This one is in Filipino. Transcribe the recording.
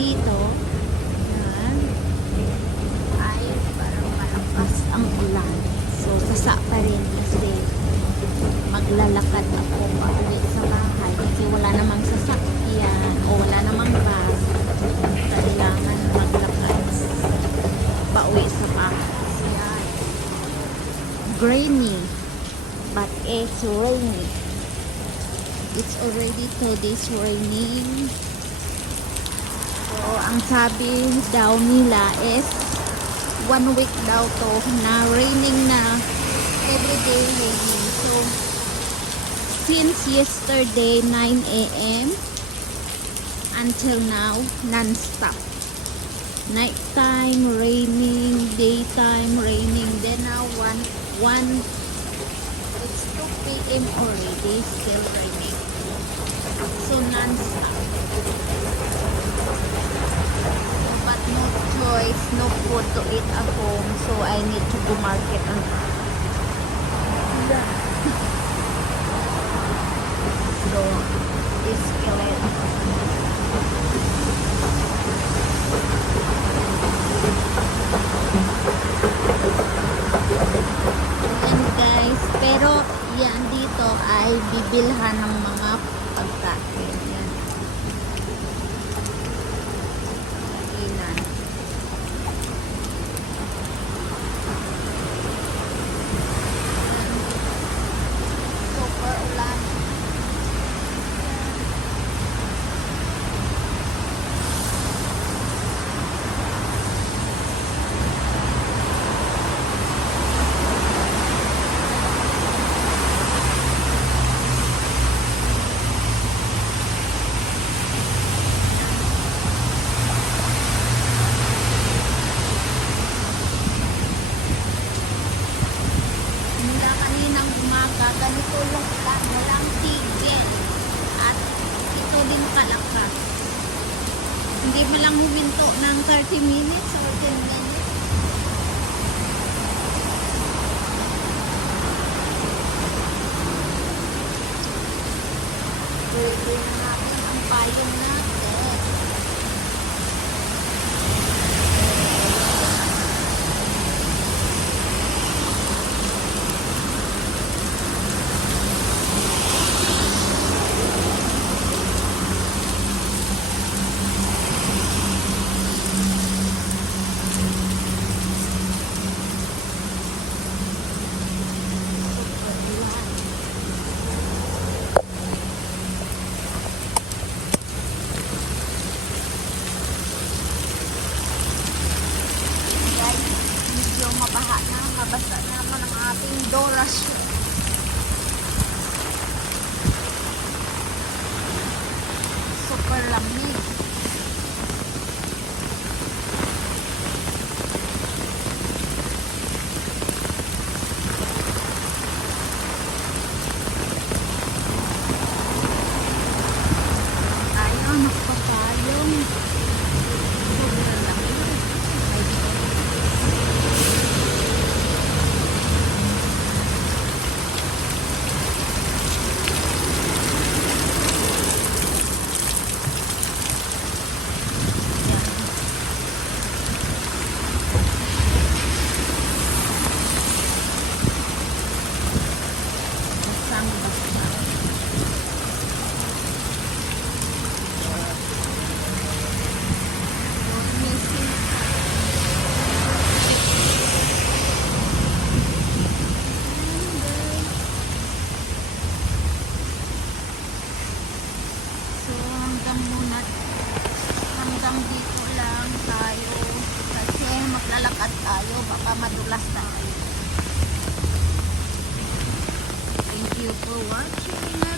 dito, yan, ay parang malakas ang ulan. So, sasa pa rin kasi maglalakad ako pauwi sa bahay kasi wala namang sasakyan o wala namang bus. Kailangan maglakad pauwi sa bahay. So, yan. Grainy, but it's rainy. It's already 2 days raining. So, ang sabi daw nila is 1 week daw to na raining na, everyday raining. So, since yesterday 9 a.m. until now, non-stop. Nighttime raining, daytime raining. Then now, it's 2 p.m. already, still raining. So, non-stop. But no choice, no food to eat at home, so I need to go market and so this skillet. And guys, pero yan dito ay bibilhan ng mga pagkain. Yan. Ilan. Super ulan. Mula kaninang umaga, ganito yung ulan, walang tigil. At ito din kalakas. Hindi mo lang huminto ng 30 minutes or 10 minutes. Pwede na natin ang payong natin. Guys, medyo mabaha na, mabasa naman ang ating Dora shoe. Super lamig. Ayaw, nakapayong. Sobrang lamig. Basang-basa. So, hanggang dito lang tayo kasi maglalakad tayo, baka madulas tayo. Thank you for watching.